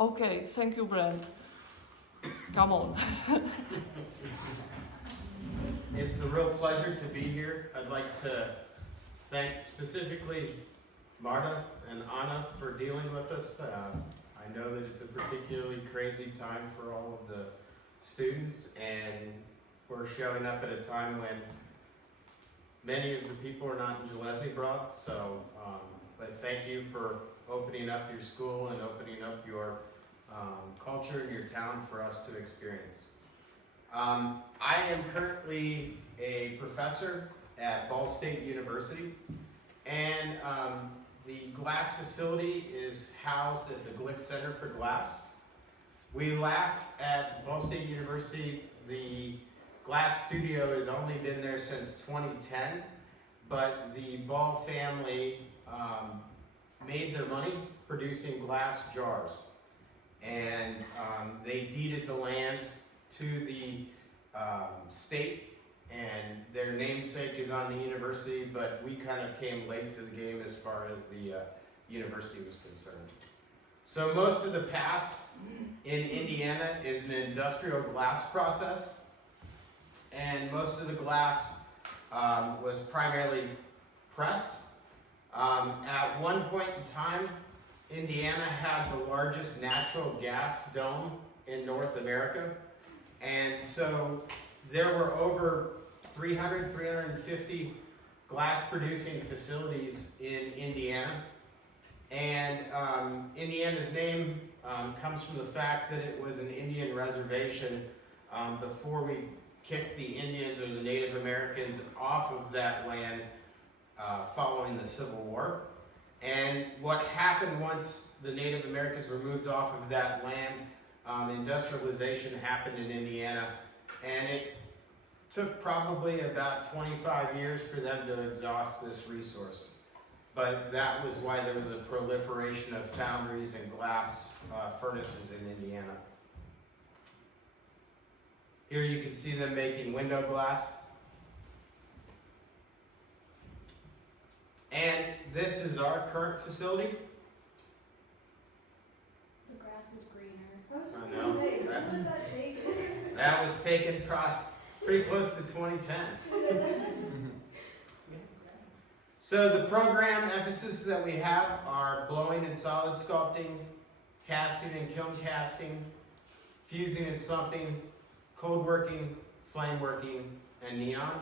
Okay, thank you, Brent. Come on. It's a real pleasure to be here. I'd like to thank specifically Marta and Anna for dealing with us. I know that it's a particularly crazy time for all of the students, and we're showing up at a time when many of the people are not in Gillespie Broad. So, but thank you for opening up your school and opening up your culture and your town for us to experience. I am currently a professor at Ball State University, and the glass facility is housed at the Glick Center for Glass. We laugh at Ball State University, the glass studio has only been there since 2010, but the Ball family made their money producing glass jars. And they deeded the land to the state, and their namesake is on the university, but we kind of came late to the game as far as the university was concerned. So most of the past in Indiana is an industrial glass process, and most of the glass was primarily pressed. At one point in time, Indiana had the largest natural gas dome in North America, and so there were over 350 glass producing facilities in Indiana. And Indiana's name comes from the fact that it was an Indian reservation before we kicked the Indians or the Native Americans off of that land following the Civil War. And what happened once the Native Americans were moved off of that land, industrialization happened in Indiana, and it took probably about 25 years for them to exhaust this resource. But that was why there was a proliferation of foundries and glass furnaces in Indiana. Here you can see them making window glass. And this is our current facility. The grass is greener. I know. When was that taken? That was taken pretty close to 2010. So the program emphasis that we have are blowing and solid sculpting, casting and kiln casting, fusing and slumping, cold working, flame working, and neon.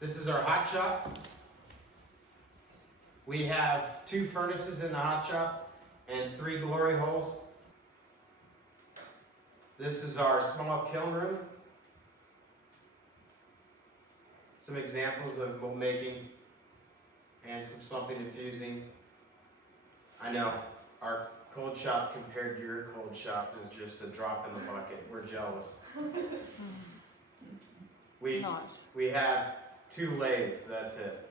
This is our hot shop. We have 2 furnaces in the hot shop and 3 glory holes. This is our small kiln room. Some examples of mold making and some slumping and fusing. I know, our cold shop compared to your cold shop is just a drop in the bucket. We're jealous. We have 2 lathes, that's it.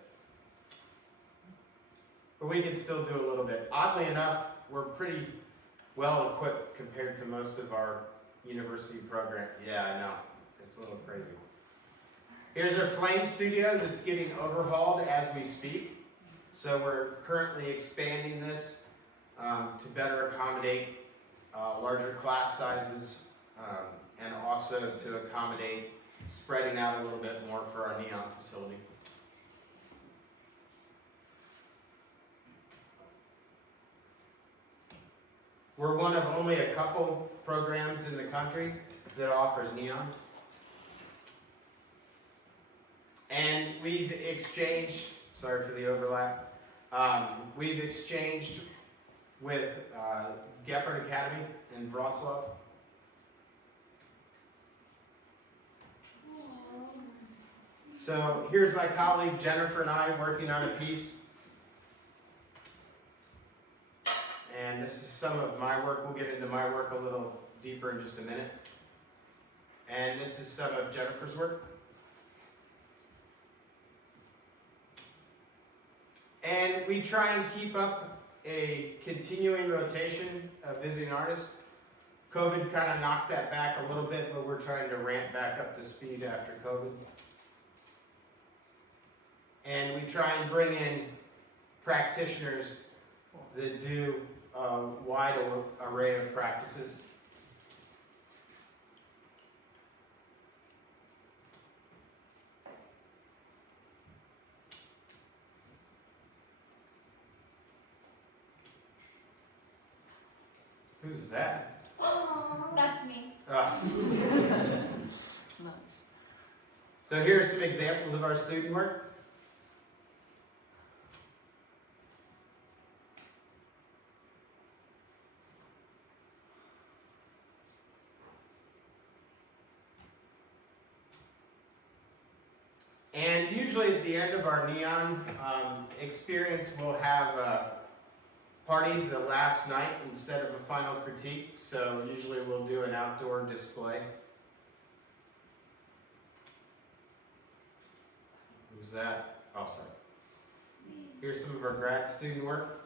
But we can still do a little bit. Oddly enough, we're pretty well equipped compared to most of our university program. Yeah, I know, it's a little crazy. Here's our flame studio that's getting overhauled as we speak. So we're currently expanding this to better accommodate larger class sizes and also to accommodate spreading out a little bit more for our neon facility. We're one of only a couple programs in the country that offers neon. And we've exchanged, sorry for the overlap, we've exchanged with Gepard Academy in Wrocław. So here's my colleague Jennifer and I working on a piece. And this is some of my work. We'll get into my work a little deeper in just a minute. And this is some of Jennifer's work. And we try and keep up a continuing rotation of visiting artists. COVID kind of knocked that back a little bit, but we're trying to ramp back up to speed after COVID. And we try and bring in practitioners that do wide array of practices. Who's that? That's me. Ah. Nice. So here are some examples of our student work. And usually at the end of our neon experience, we'll have a party the last night instead of a final critique. So usually we'll do an outdoor display. Who's that? Oh, sorry. Here's some of our grad student work.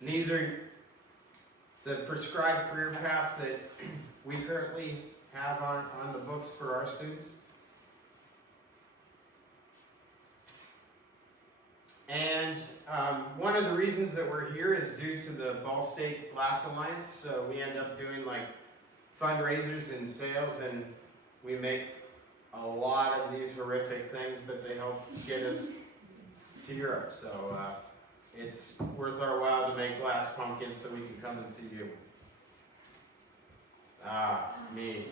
And these are the prescribed career paths that we currently have on the books for our students. And one of the reasons that we're here is due to the Ball State Glass Alliance. So we end up doing like fundraisers and sales, and we make a lot of these horrific things, but they help get us to Europe. So it's worth our while to make glass pumpkins so we can come and see you. Ah, me.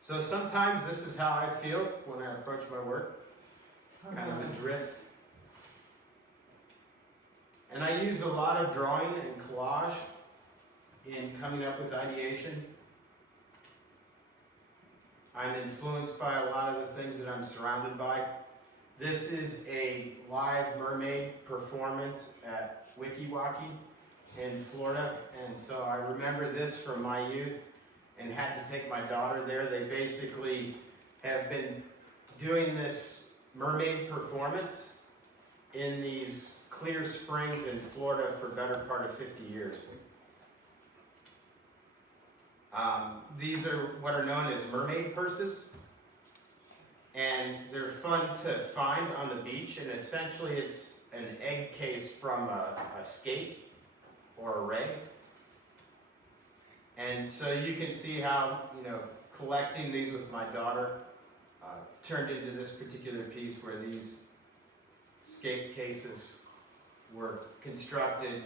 So sometimes this is how I feel when I approach my work, kind of adrift. And I use a lot of drawing and collage in coming up with ideation. I'm influenced by a lot of the things that I'm surrounded by. This is a live mermaid performance at Wiki-Waki in Florida. And so I remember this from my youth and had to take my daughter there. They basically have been doing this mermaid performance in these clear springs in Florida for the better part of 50 years. These are what are known as mermaid purses, and they're fun to find on the beach, and essentially it's an egg case from a skate or a ray. And so you can see how, collecting these with my daughter turned into this particular piece where these skate cases were constructed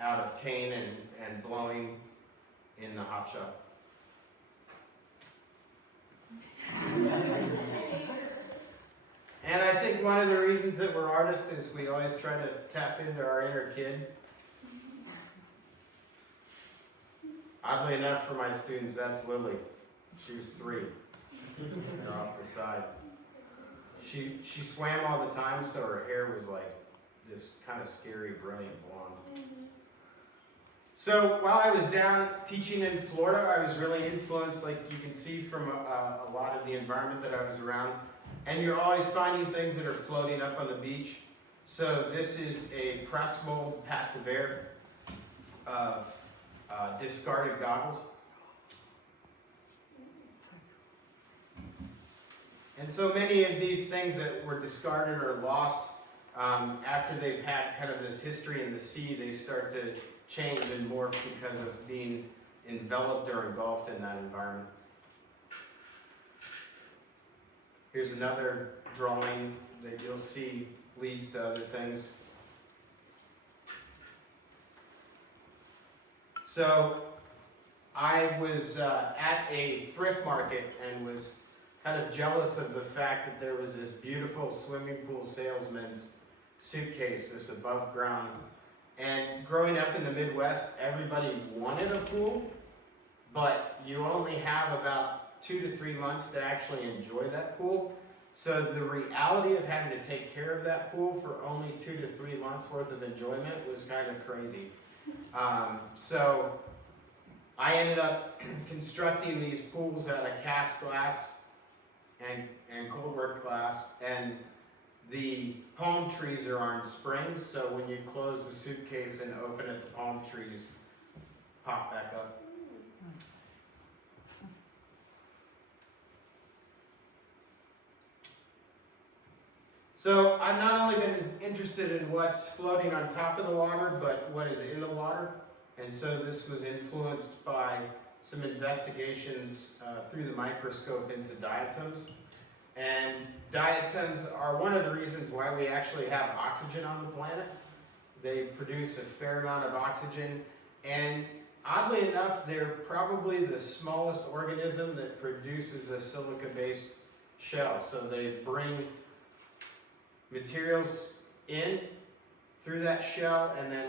out of cane and blowing in the hot shop. And I think one of the reasons that we're artists is we always try to tap into our inner kid. Oddly enough, for my students, that's Lily. She was 3. They're off the side. She swam all the time, so her hair was like this kind of scary, brilliant blonde. So while I was down teaching in Florida, I was really influenced, like you can see from a lot of the environment that I was around. And you're always finding things that are floating up on the beach. So this is a press mold pack de verre of discarded goggles. And so many of these things that were discarded or lost, after they've had kind of this history in the sea, they start to change and morph because of being enveloped or engulfed in that environment. Here's another drawing that you'll see leads to other things. So I was at a thrift market and was kind of jealous of the fact that there was this beautiful swimming pool salesman's suitcase, this above ground. And growing up in the Midwest, everybody wanted a pool, but you only have about 2 to 3 months to actually enjoy that pool. So the reality of having to take care of that pool for only 2 to 3 months worth of enjoyment was kind of crazy. So I ended up constructing these pools out of cast glass and cold work glass, and the palm trees are on springs, so when you close the suitcase and open it, the palm trees pop back up. So I've not only been interested in what's floating on top of the water, but what is in the water. And so this was influenced by some investigations through the microscope into diatoms. And diatoms are one of the reasons why we actually have oxygen on the planet. They produce a fair amount of oxygen, and oddly enough, they're probably the smallest organism that produces a silica-based shell. So they bring materials in through that shell and then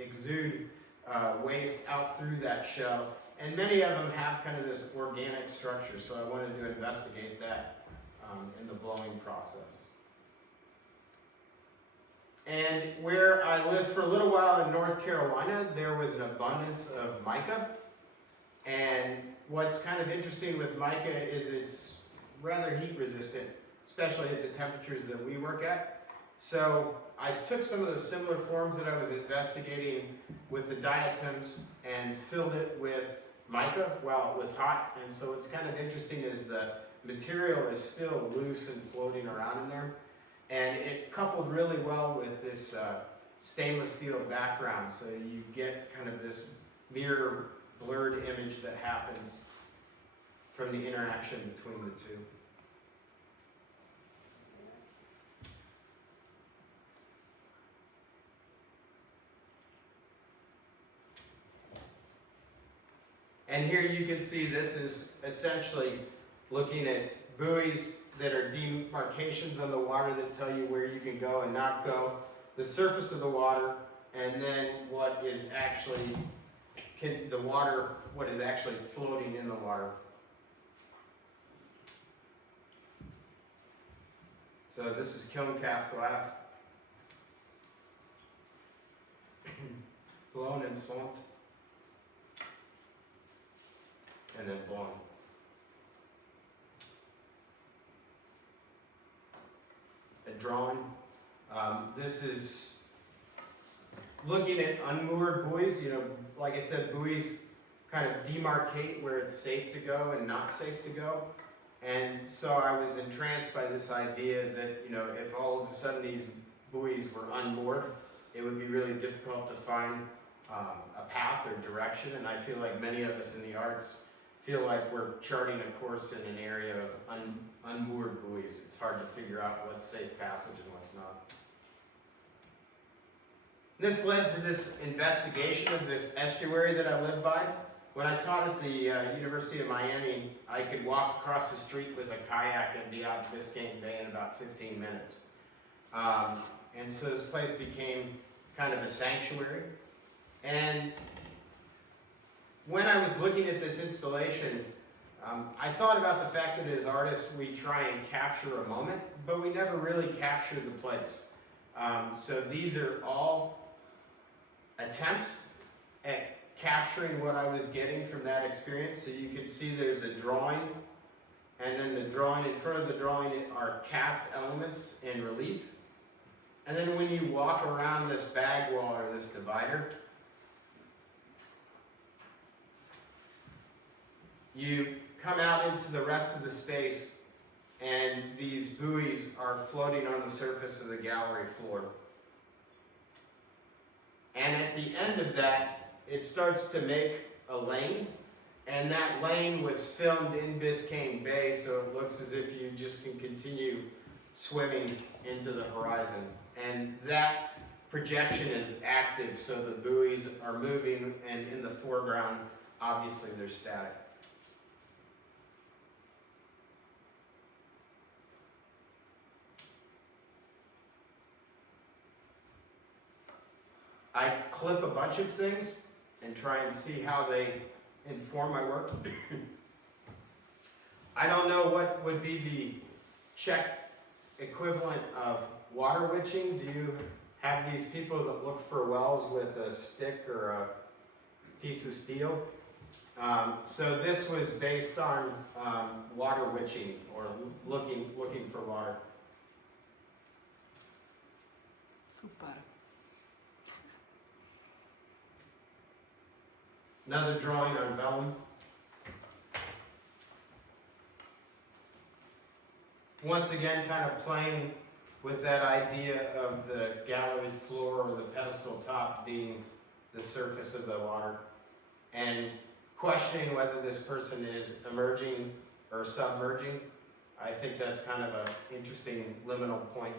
exude waste out through that shell. And many of them have kind of this organic structure, so I wanted to investigate that in the blowing process. And where I lived for a little while in North Carolina, there was an abundance of mica. And what's kind of interesting with mica is it's rather heat resistant, especially at the temperatures that we work at. So I took some of those similar forms that I was investigating with the diatoms and filled it with mica while it was hot. And so what's kind of interesting is the material is still loose and floating around in there. And it coupled really well with this stainless steel background. So you get kind of this mirror blurred image that happens from the interaction between the two. And here you can see this is essentially looking at buoys that are demarcations on the water that tell you where you can go and not go, the surface of the water, and then what is actually what is actually floating in the water. So this is kiln cast glass, blown and salt, and then blown. A drawing. This is looking at unmoored buoys. You know, like I said, buoys kind of demarcate where it's safe to go and not safe to go. And so I was entranced by this idea that, you know, if all of a sudden these buoys were unmoored, it would be really difficult to find a path or direction. And I feel like many of us in the arts feel like we're charting a course in an area of unmoored buoys. It's hard to figure out what's safe passage and what's not. This led to this investigation of this estuary that I live by. When I taught at the University of Miami, I could walk across the street with a kayak and be out in Biscayne Bay in about 15 minutes. And so this place became kind of a sanctuary. And when I was looking at this installation, I thought about the fact that as artists we try and capture a moment, but we never really capture the place. So these are all attempts at capturing what I was getting from that experience. So you can see there's a drawing, and then the drawing, in front of the drawing are cast elements in relief. And then when you walk around this bag wall or this divider, you come out into the rest of the space, and these buoys are floating on the surface of the gallery floor. And at the end of that, it starts to make a lane, and that lane was filmed in Biscayne Bay, so it looks as if you just can continue swimming into the horizon. And that projection is active, so the buoys are moving, and in the foreground, obviously they're static. I clip a bunch of things and try and see how they inform my work. I don't know what would be the Czech equivalent of water witching. Do you have these people that look for wells with a stick or a piece of steel? So this was based on water witching, or looking for water. Super. Another drawing on vellum. Once again, kind of playing with that idea of the gallery floor or the pedestal top being the surface of the water, and questioning whether this person is emerging or submerging. I think that's kind of an interesting liminal point.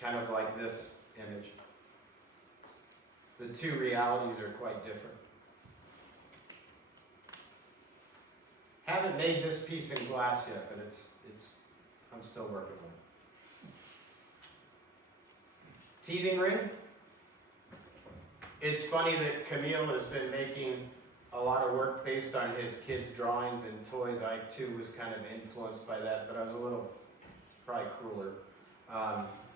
Kind of like this image. The two realities are quite different. Haven't made this piece in glass yet, but I'm still working on it. Teething ring. It's funny that Camille has been making a lot of work based on his kids' drawings and toys. I too was kind of influenced by that, but I was a little probably crueler.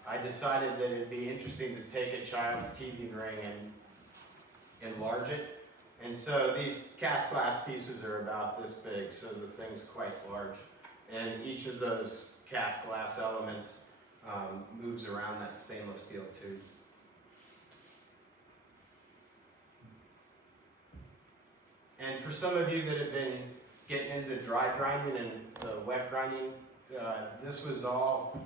I decided that it'd be interesting to take a child's teething ring and enlarge it. And so these cast glass pieces are about this big, so the thing's quite large. And each of those cast glass elements moves around that stainless steel tube. And for some of you that have been getting into dry grinding and wet grinding, this was all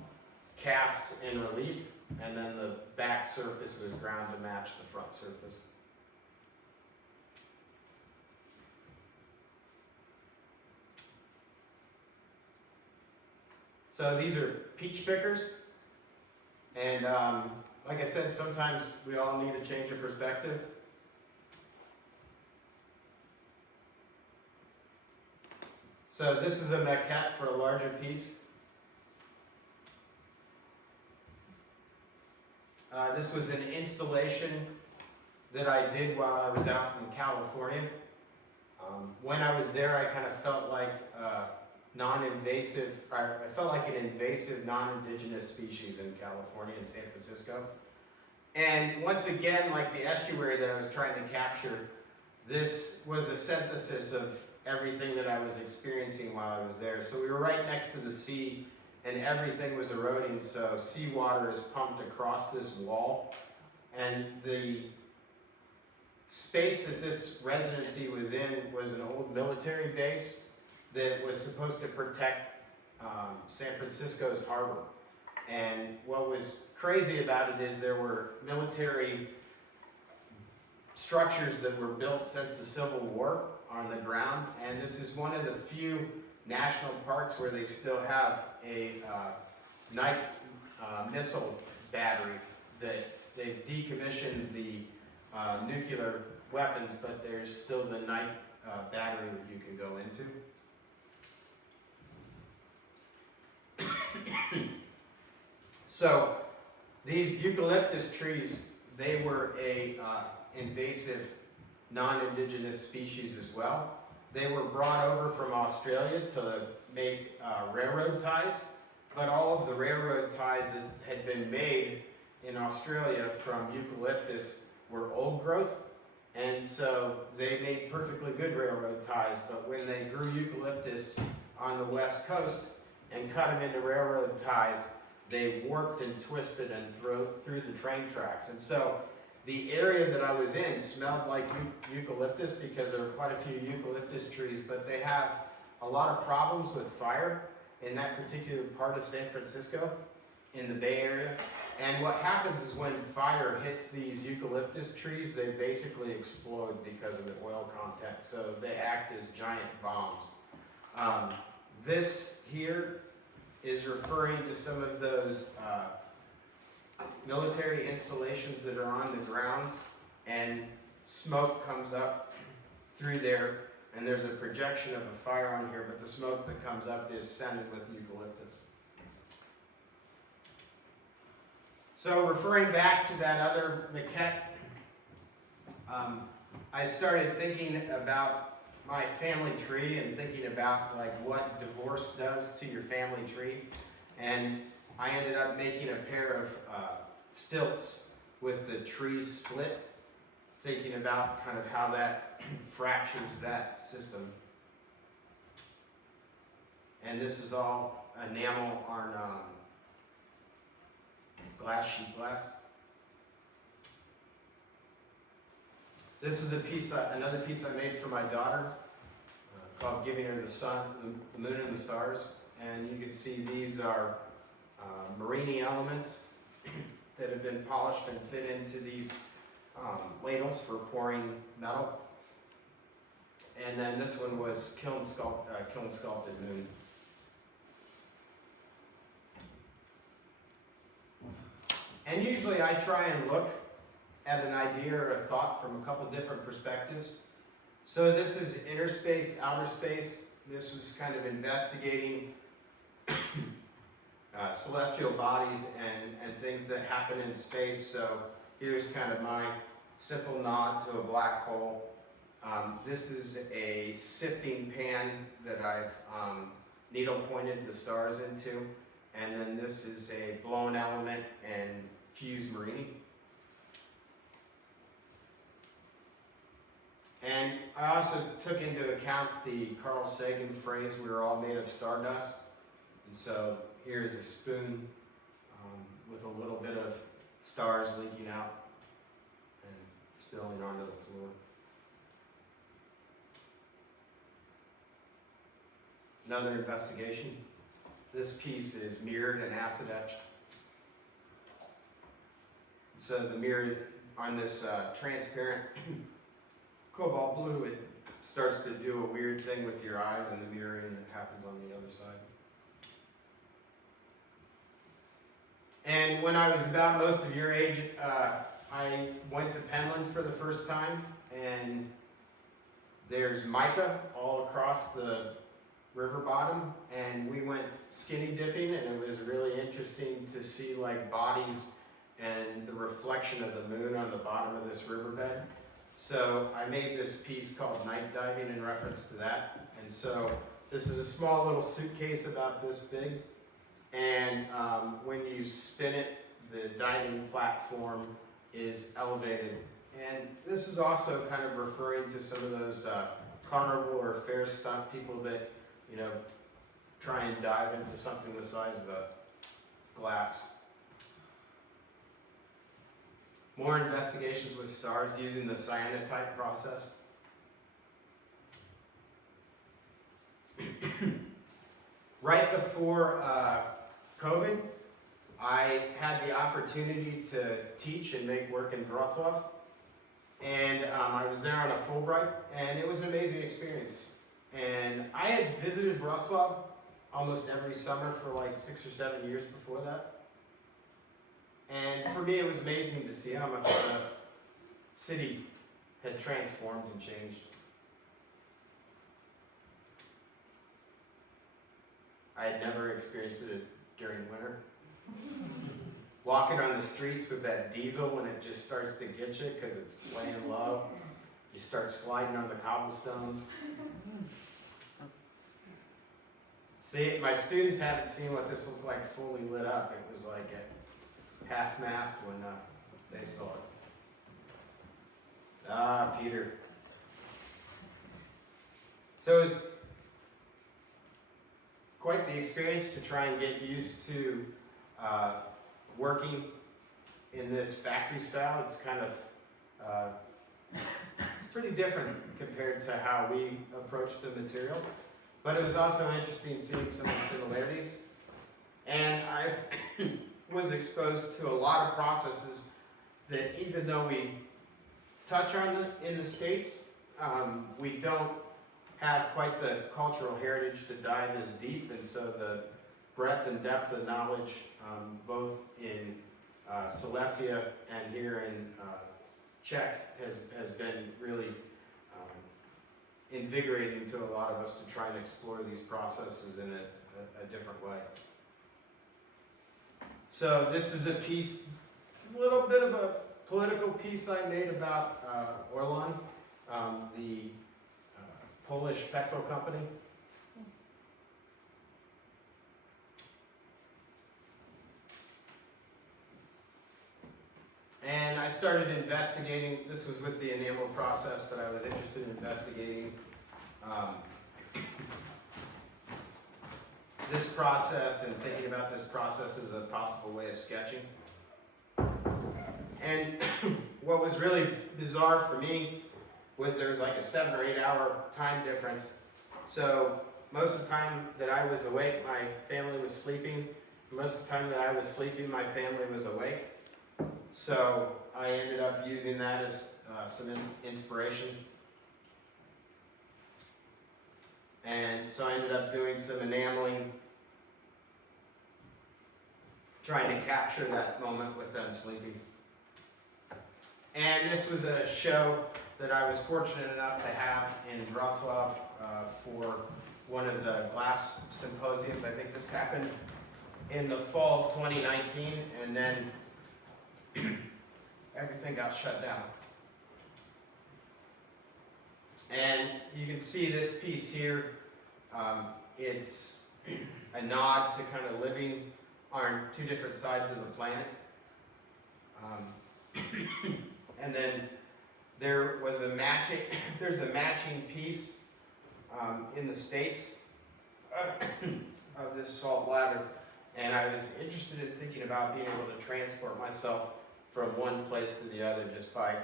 cast in relief, and then the back surface was ground to match the front surface. So these are peach pickers, and like I said, sometimes we all need a change of perspective. So this is a maquette for a larger piece. This was an installation that I did while I was out in California. When I was there, I kind of felt like I felt like an invasive non-indigenous species in California, in San Francisco. And once again, like the estuary that I was trying to capture, this was a synthesis of everything that I was experiencing while I was there. So we were right next to the sea, and everything was eroding, so seawater is pumped across this wall. And the space that this residency was in was an old military base that was supposed to protect San Francisco's harbor. And what was crazy about it is there were military structures that were built since the Civil War on the grounds, and this is one of the few national parks where they still have a night missile battery that they've decommissioned the nuclear weapons, but there's still the night battery that you can go into. So these eucalyptus trees, they were a invasive non-indigenous species as well. They were brought over from Australia to make railroad ties, but all of the railroad ties that had been made in Australia from eucalyptus were old growth, and so they made perfectly good railroad ties, but when they grew eucalyptus on the west coast and cut them into railroad ties, they warped and twisted and through the train tracks. And so the area that I was in smelled like eucalyptus because there were quite a few eucalyptus trees, but they have a lot of problems with fire in that particular part of San Francisco, in the Bay Area. And what happens is when fire hits these eucalyptus trees, they basically explode because of the oil content. So they act as giant bombs. This here is referring to some of those military installations that are on the grounds, and smoke comes up through there, and there's a projection of a fire on here, but the smoke that comes up is scented with eucalyptus. So referring back to that other maquette, I started thinking about my family tree and thinking about like what divorce does to your family tree, and I ended up making a pair of stilts with the tree split, thinking about kind of how that fractures that system. And this is all enamel on glass, sheet glass. This is another piece I made for my daughter called Giving Her the Sun, the Moon and the Stars. And you can see these are marine elements that have been polished and fit into these ladles for pouring metal. And then this one was kiln sculpted moon. And usually I try and look at an idea or a thought from a couple different perspectives. So this is inner space, outer space. This was kind of investigating celestial bodies and things that happen in space. So here's kind of my simple nod to a black hole. This is a sifting pan that I've needle pointed the stars into. And then this is a blown element and fused marine. And I also took into account the Carl Sagan phrase, "We were all made of stardust." And so here's a spoon with a little bit of stars leaking out and spilling onto the floor. Another investigation. This piece is mirrored and acid etched. So the mirror on this transparent cobalt blue, it starts to do a weird thing with your eyes, and the mirroring that happens on the other side. And when I was about most of your age, I went to Penland for the first time, and there's mica all across the river bottom, and we went skinny dipping, and it was really interesting to see like bodies and the reflection of the moon on the bottom of this riverbed. So I made this piece called Night Diving in reference to that. And so this is a small little suitcase about this big. And when you spin it, the diving platform is elevated. And this is also kind of referring to some of those carnival or fair stunt people that, you know, try and dive into something the size of a glass. More investigations with stars using the cyanotype process. Right before COVID, I had the opportunity to teach and make work in Wrocław. And I was there on a Fulbright, and it was an amazing experience. And I had visited Wrocław almost every summer for like 6 or 7 years before that. And for me, it was amazing to see how much the city had transformed and changed. I had never experienced it during winter. Walking on the streets with that diesel when it just starts to get you because it's laying low. You start sliding on the cobblestones. See, my students haven't seen what this looked like fully lit up. It was like at half-mast when they saw it. Ah, Peter. So it was quite the experience to try and get used to working in this factory style. It's kind of, it's pretty different compared to how we approach the material. But it was also interesting seeing some of the similarities. And I was exposed to a lot of processes that even though we touch on in the States, we don't have quite the cultural heritage to dive as deep. And so the breadth and depth of knowledge, both in Silesia and here in Czech, has been really invigorating to a lot of us to try and explore these processes in a different way. So this is a piece, a little bit of a political piece I made about Orlen, the Polish petrol company. And I started investigating, this was with the enamel process, but I was interested in investigating this process and thinking about this process as a possible way of sketching. And what was really bizarre for me was there was like a 7 or 8 hour time difference. So most of the time that I was awake, my family was sleeping. Most of the time that I was sleeping, my family was awake. So I ended up using that as some inspiration. And so I ended up doing some enameling, trying to capture that moment with them sleeping. And this was a show that I was fortunate enough to have in Wrocław for one of the glass symposiums. I think this happened in the fall of 2019, and then everything got shut down. And you can see this piece here. It's a nod to kind of living on 2 different sides of the planet. And then there's a matching piece in the States of this salt bladder. And I was interested in thinking about being able to transport myself from one place to the other just by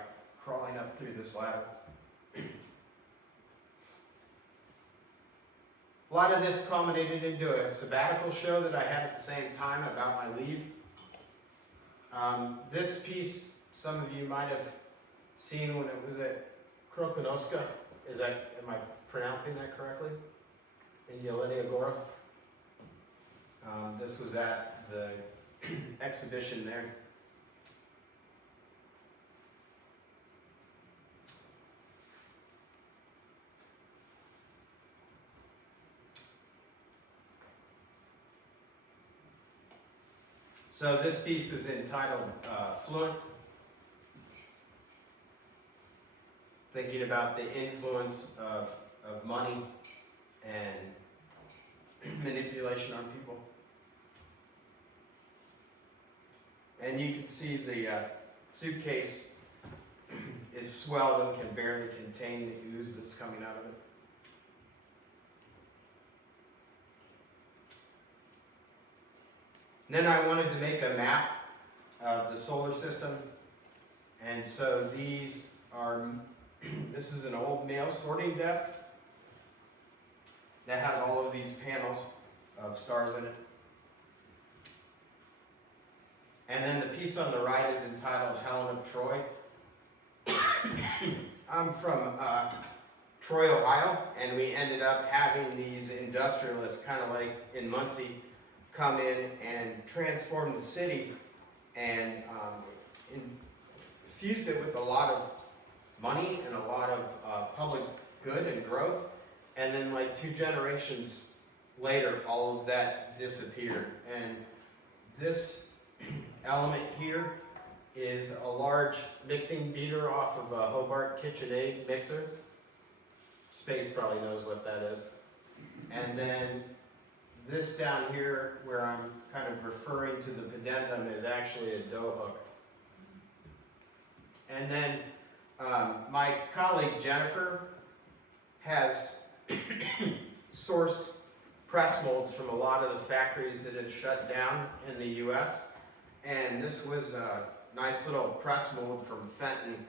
crawling up through this ladder. A lot of this culminated into a sabbatical show that I had at the same time about my leave. This piece, some of you might have seen when it was at Krokonoska. Am I pronouncing that correctly? In Jelenia Gora. This was at the exhibition there. So this piece is entitled Effluent, thinking about the influence of money and manipulation on people. And you can see the suitcase is swelled and can barely contain the ooze that's coming out of it. Then I wanted to make a map of the solar system, and so this is an old mail sorting desk that has all of these panels of stars in it. And then the piece on the right is entitled Helen of Troy. I'm from Troy, Ohio, and we ended up having these industrialists, kind of like in Muncie, come in and transform the city and infused it with a lot of money and a lot of public good and growth. And then like 2 generations later, all of that disappeared. And this element here is a large mixing beater off of a Hobart KitchenAid mixer. Space probably knows what that is. And then this down here, where I'm kind of referring to the pedendum, is actually a dough hook. And then my colleague Jennifer has sourced press molds from a lot of the factories that have shut down in the U.S. And this was a nice little press mold from Fenton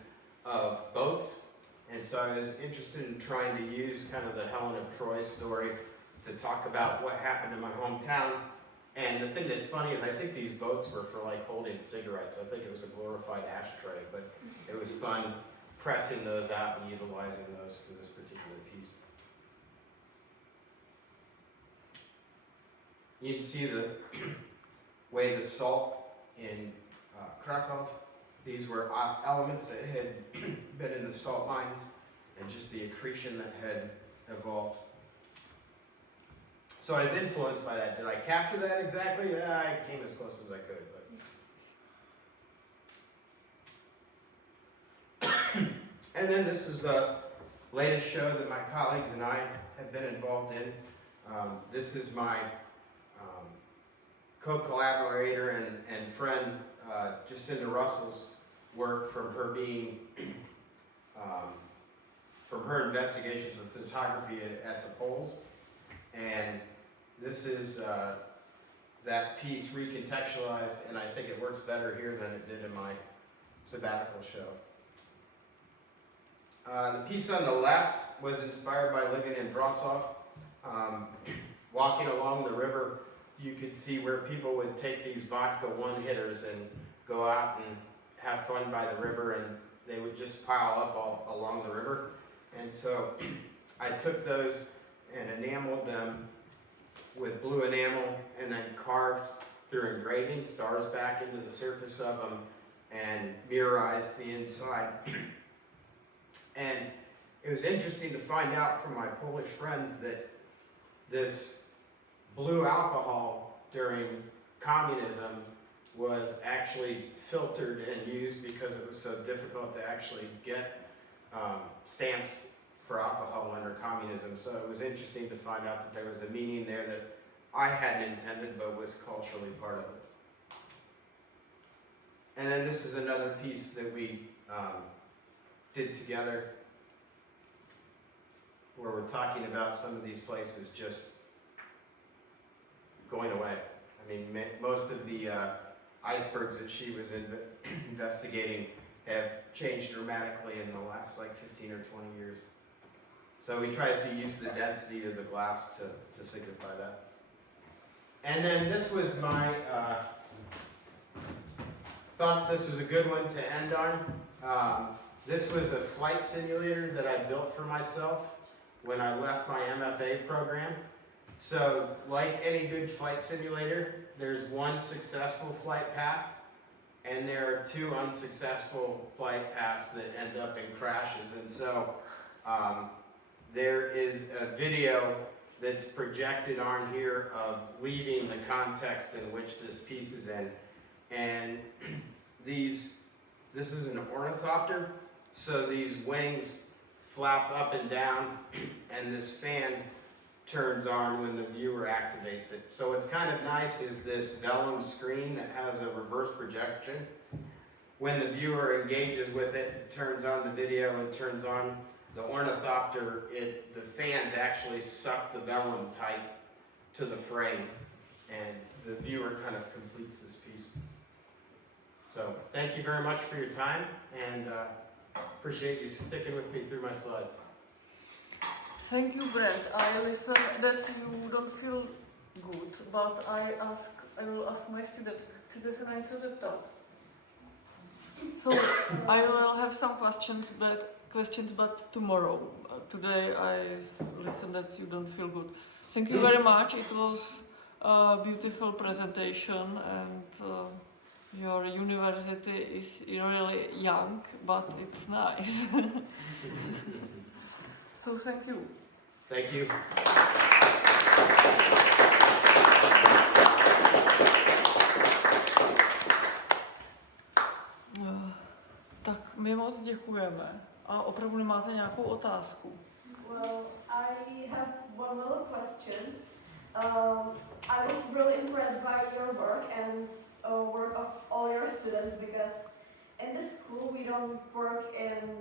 of boats. And so I was interested in trying to use kind of the Helen of Troy story to talk about what happened in my hometown. And the thing that's funny is I think these boats were for like holding cigarettes. I think it was a glorified ashtray, but it was fun pressing those out and utilizing those for this particular piece. You can see the way the salt in Krakow, these were elements that had been in the salt mines and just the accretion that had evolved. So I was influenced by that. Did I capture that exactly? Yeah, I came as close as I could. But and then this is the latest show that my colleagues and I have been involved in. This is my co-collaborator and friend, Jacinda Russell's work from her being, from her investigations with photography at the polls. And this is that piece recontextualized, and I think it works better here than it did in my sabbatical show. The piece on the left was inspired by living in Wrocław. Walking along the river, you could see where people would take these vodka one-hitters and go out and have fun by the river, and they would just pile up all along the river. And so I took those and enameled them with blue enamel and then carved through engraving stars back into the surface of them and mirrorized the inside. And it was interesting to find out from my Polish friends that this blue alcohol during communism was actually filtered and used because it was so difficult to actually get stamps for alcohol under communism. So it was interesting to find out that there was a meaning there that I hadn't intended but was culturally part of it. And then this is another piece that we did together where we're talking about some of these places just going away. I mean, most of the icebergs that she was investigating have changed dramatically in the last like 15 or 20 years. So we tried to use the density of the glass to signify that. And then this was my, thought this was a good one to end on. This was a flight simulator that I built for myself when I left my MFA program. So, like any good flight simulator, there's one successful flight path, and there are two unsuccessful flight paths that end up in crashes. And so, there is a video that's projected on here of leaving the context in which this piece is in. And this is an ornithopter, so these wings flap up and down, and this fan turns on when the viewer activates it. So what's kind of nice is this vellum screen that has a reverse projection. When the viewer engages with it, it turns on the video and turns on the ornithopter. The fans actually suck the vellum tight to the frame, and the viewer kind of completes this piece. So thank you very much for your time, and appreciate you sticking with me through my slides. Thank you, Brent. I listen that you don't feel good, but I will ask my students. Chcete se na něco zeptat? So I will have some questions, but tomorrow. Today I listen that you don't feel good. Thank you very much. It was a beautiful presentation, and your university is really young, but it's nice. So thank you. Thank you. Tak my moc děkujeme. A opravdu máte nějakou otázku? Well, I have one little question. I was really impressed by your work and work of all your students, because in this school we don't work in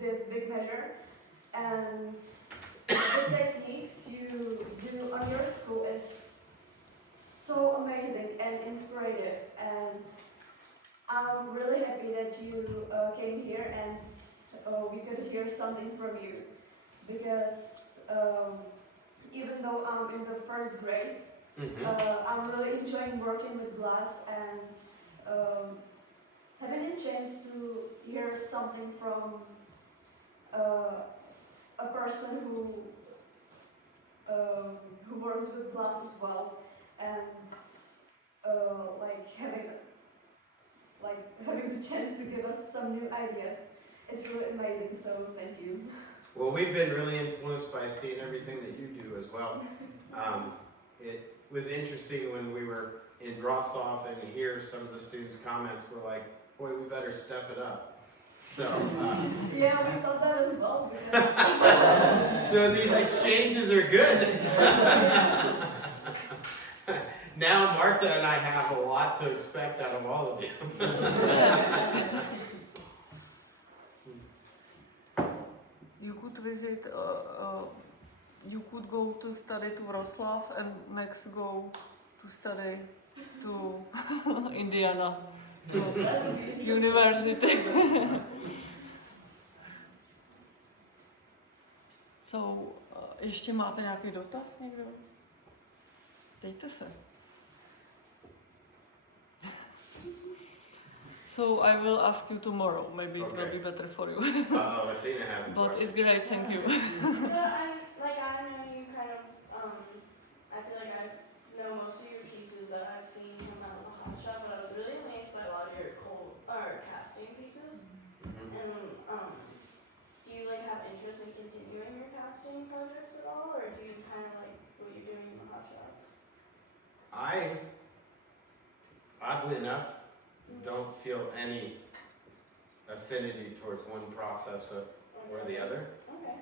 this big measure, and the techniques you do on your school is so amazing and inspirative, and I'm really happy that you came here and we could hear something from you, because even though I'm in the first grade, I'm really enjoying working with glass and having a chance to hear something from a person who works with glass as well, and having the chance to give us some new ideas. It's really amazing, so thank you. Well, we've been really influenced by seeing everything that you do as well. It was interesting when we were in Wrocław and hear some of the students' comments were like, boy, we better step it up. So, yeah, we thought that as well. Because so these exchanges are good. Now Marta and I have a lot to expect out of all of you. You could visit, you could go to study to Wrocław and next go to study to Indiana. univerzity. So, ještě máte nějaký dotaz někdo? Dejte se. So I will ask you tomorrow. Maybe it will be better for you. Athena has a But question. it's great, thank you. So I know you kind of, I feel like I know most of your pieces that I've seen come out of the hot shop, but I was really amazed by a lot of your casting pieces. Mhm. And do you like have interest in continuing your casting projects at all, or do you kind of like what you're doing in the hot shop? I, oddly enough, don't feel any affinity towards one process or the other. Okay.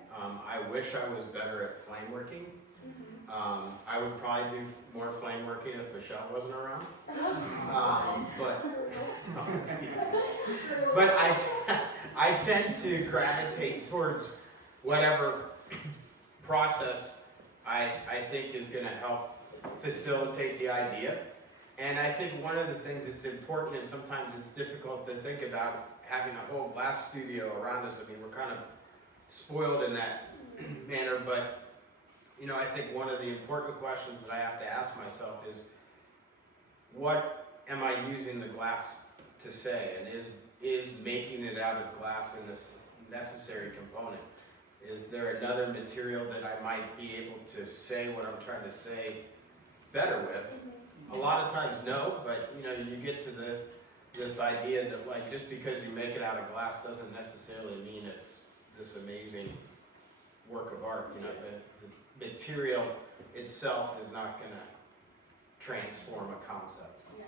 I wish I was better at flame working. I would probably do more flame working if Michelle wasn't around. But I tend to gravitate towards whatever process I think is going to help facilitate the idea. And I think one of the things that's important, and sometimes it's difficult to think about having a whole glass studio around us. I mean, we're kind of spoiled in that manner, but you know, I think one of the important questions that I have to ask myself is, what am I using the glass to say? And is making it out of glass a necessary component? Is there another material that I might be able to say what I'm trying to say better with? A lot of times no, but you know, you get to this idea that like just because you make it out of glass doesn't necessarily mean it's this amazing work of art. You know, the material itself is not going to transform a concept. Yeah.